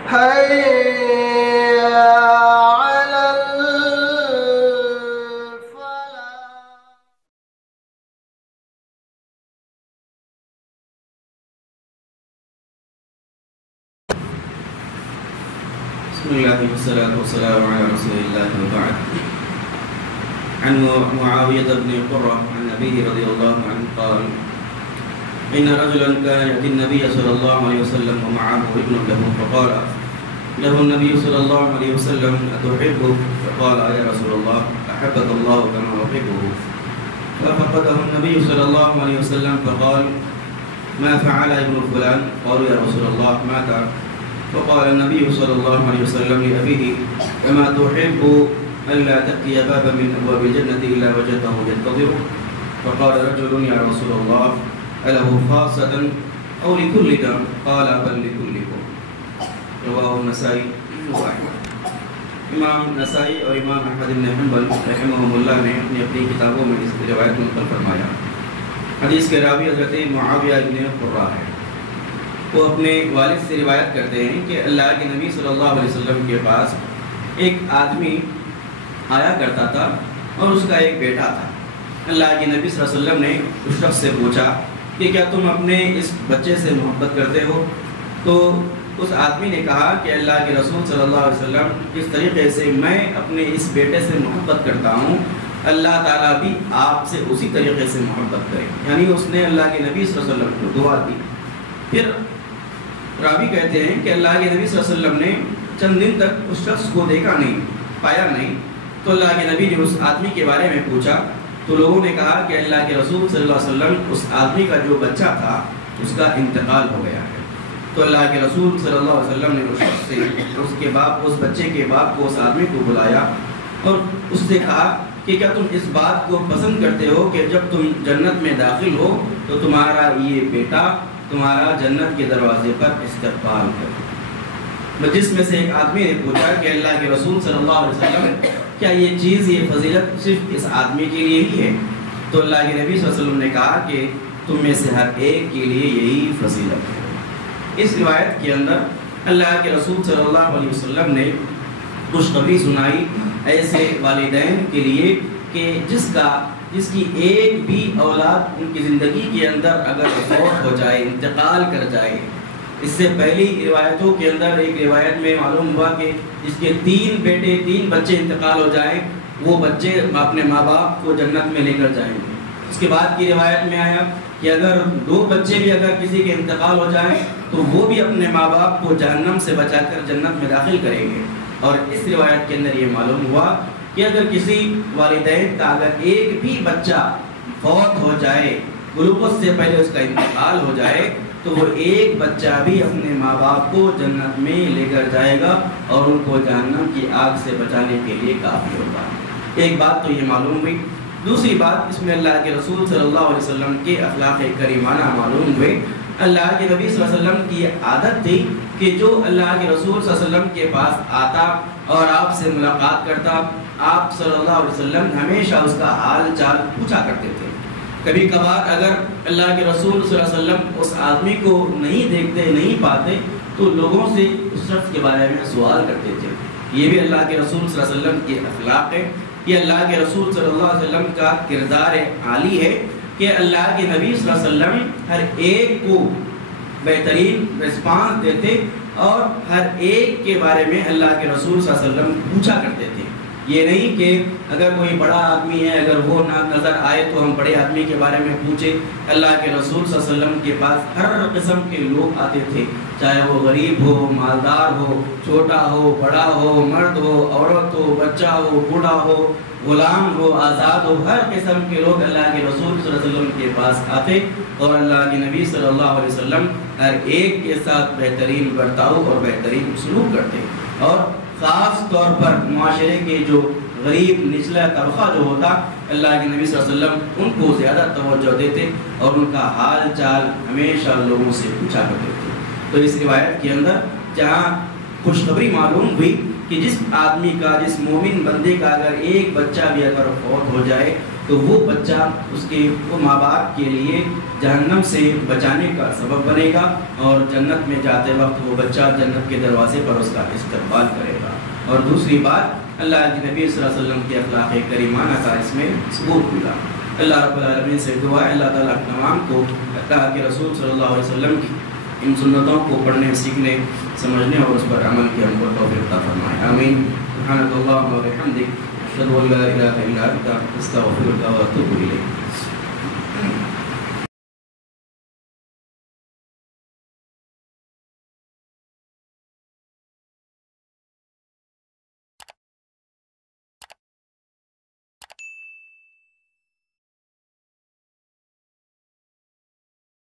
حي على الفلاح. بسم الله والصلاة والسلام على رسول الله وبعد. عن معاوية بن قرة عن أبيه رضي الله عنه قال: إن رجلا كان يأتي النبي صلى الله عليه وسلم ومعه ابن له، فقال له النبي صلى الله عليه وسلم: أتحبه؟ فقال: يا رسول الله، أحبك الله كما أحبه. ففقده النبي صلى الله عليه وسلم فقال: ما فعل ابن فلان؟ قالوا: يا رسول الله، مات. فقال النبي صلى الله عليه وسلم لأبيه: أما تحب ألا تأتي بابا من أبواب الجنة إلا وجدته ينتظره؟ فقال رجل: يا رسول الله، أله خاصة أو لكلنا؟ قال: بل لكلكم. رواه النسائی وأحمد. امام نسائی اور امام احمد بن حنبل رحمہم اللہ نے اپنی کتابوں میں اس روایت منقل فرمایا. حدیث کے راوی حضرت معاویہ بن قرہ ہے. وہ اپنے والد سے روایت کرتے ہیں کہ اللہ کے نبی صلی اللہ علیہ وسلم کے پاس ایک آدمی آیا کرتا تھا اور اس کا ایک بیٹا تھا. اللہ کے نبی صلی اللہ علیہ وسلم نے اس شخص سے پوچھا کہ کیا تم اپنے اس بچے سے محبت کرتے ہو؟ تو اس آدمی نے کہا کہ اللہ کے رسول صلی اللہ علیہ وسلم، جس طریقے سے میں اپنے اس بیٹے سے محبت کرتا ہوں، اللہ تعالیٰ بھی آپ سے اسی طریقے سے محبت کرے. یعنی اس نے اللہ کے نبی صلی اللہ علیہ وسلم کو دعا دی. پھر راوی کہتے ہیں کہ اللہ کے نبی صلی اللہ علیہ وسلم نے چند دن تک اس شخص کو دیکھا نہیں، پایا نہیں. تو اللہ کے نبی نے اس آدمی کے بارے میں پوچھا تو لوگوں نے کہا کہ اللہ کے رسول صلی اللہ علیہ وسلم، اس آدمی کا جو بچہ تھا اس کا انتقال ہو گیا ہے. تو اللہ کے رسول صلی اللہ علیہ وسلم نے اس شخص سے، اس کے باپ، اس بچے کے باپ کو، اس آدمی کو بلایا اور اس سے کہا کہ کیا تم اس بات کو پسند کرتے ہو کہ جب تم جنت میں داخل ہو تو تمہارا یہ بیٹا تمہارا جنت کے دروازے پر استقبال کرے؟ جس میں سے ایک آدمی نے پوچھا کہ اللہ کے رسول صلی اللہ علیہ وسلم، کیا یہ چیز، یہ فضیلت صرف اس آدمی کے لیے ہی ہے؟ تو اللہ کے نبی صلی اللہ علیہ وسلم نے کہا کہ تم میں سے ہر ایک کے لیے یہی فضیلت ہے. اس روایت کے اندر اللہ کے رسول صلی اللہ علیہ وسلم نے خوشخبری سنائی ایسے والدین کے لیے کہ جس کی ایک بھی اولاد ان کی زندگی کے اندر اگر فوت ہو جائے، انتقال کر جائے. اس سے پہلی روایتوں کے اندر ایک روایت میں معلوم ہوا کہ جس کے 3 بیٹے، 3 بچے انتقال ہو جائیں، وہ بچے اپنے ماں باپ کو جنت میں لے کر جائیں گے. اس کے بعد کی روایت میں آیا کہ اگر 2 بچے بھی اگر کسی کے انتقال ہو جائیں تو وہ بھی اپنے ماں باپ کو جہنم سے بچا کر جنت میں داخل کریں گے. اور اس روایت کے اندر یہ معلوم ہوا کہ اگر کسی والدین کا اگر ایک بھی بچہ فوت ہو جائے، بلوغت سے پہلے اس کا انتقال ہو جائے، تو وہ ایک بچہ بھی اپنے ماں باپ کو جنت میں لے کر جائے گا اور ان کو جہنم کی آگ سے بچانے کے لیے کافی ہوگا. ایک بات تو یہ معلوم ہوئی. دوسری بات، اس میں اللہ کے رسول صلی اللہ علیہ وسلم کے اخلاق کریمانہ معلوم ہوئے. اللہ کے نبی صلی اللہ علیہ وسلم کی عادت تھی کہ جو اللہ کے رسول صلی اللہ علیہ وسلم کے پاس آتا اور آپ سے ملاقات کرتا، آپ صلی اللہ علیہ وسلم ہمیشہ اس کا حال چال پوچھا کرتے تھے. کبھی کبھار اگر اللہ کے رسول صلی اللہ علیہ وسلم اس آدمی کو نہیں دیکھتے، نہیں پاتے، تو لوگوں سے اس شخص کے بارے میں سوال کرتے تھے. یہ بھی اللہ کے رسول صلی اللہ علیہ وسلم کے اخلاق ہے. یہ اللہ کے رسول صلی اللہ علیہ وسلم کا کردار عالی ہے کہ اللہ کے نبی صلی اللہ علیہ وسلم ہر ایک کو بہترین رسپانس دیتے اور ہر ایک کے بارے میں اللہ کے رسول صلی اللہ علیہ وسلم پوچھا کرتے تھے. یہ نہیں کہ اگر کوئی بڑا آدمی ہے، اگر وہ نہ نظر آئے تو ہم بڑے آدمی کے بارے میں پوچھیں. اللہ کے رسول صلی اللہ علیہ وسلم کے پاس ہر قسم کے لوگ آتے تھے، چاہے وہ غریب ہو، مالدار ہو، چھوٹا ہو، بڑا ہو، مرد ہو، عورت ہو، بچہ ہو، بوڑھا ہو، غلام ہو، آزاد ہو. ہر قسم کے لوگ اللہ کے رسول صلی اللہ علیہ وسلم کے پاس آتے اور اللہ کے نبی صلی اللہ علیہ وسلم ہر ایک کے ساتھ بہترین برتاؤ اور بہترین سلوک کرتے. اور خاص طور پر معاشرے کے جو غریب نچلا طبقہ جو ہوتا، اللہ کے نبی صلی اللہ علیہ وسلم ان کو زیادہ توجہ دیتے اور ان کا حال چال ہمیشہ لوگوں سے پوچھا کرتے تھے. تو اس روایت کے اندر جہاں خوشخبری معلوم ہوئی کہ جس آدمی کا، جس مومن بندے کا اگر ایک بچہ بھی اگر فوت ہو جائے تو وہ بچہ وہ ماں باپ کے لیے جہنم سے بچانے کا سبب بنے گا، اور جنت میں جاتے وقت وہ بچہ جنت کے دروازے پر اس کا استقبال کرے گا۔ اور دوسری بات، اللہ کے نبی صلی اللہ علیہ وسلم کی اخلاق کریمانہ کا اس میں ثبوت ملا۔ اللہ رب العالمین سے دعا ہے اللہ تعالیٰ تمام کو اللہ کے رسول صلی اللہ علیہ وسلم کی ان سنتوں کو پڑھنے، سیکھنے، سمجھنے اور اس پر عمل کی ہم کو توفیق عطا فرمائے، آمین۔ سبحانک اللہم و بحمدک، اشہد ان لا الہ الا انت، استغفرک و اتوب الیک۔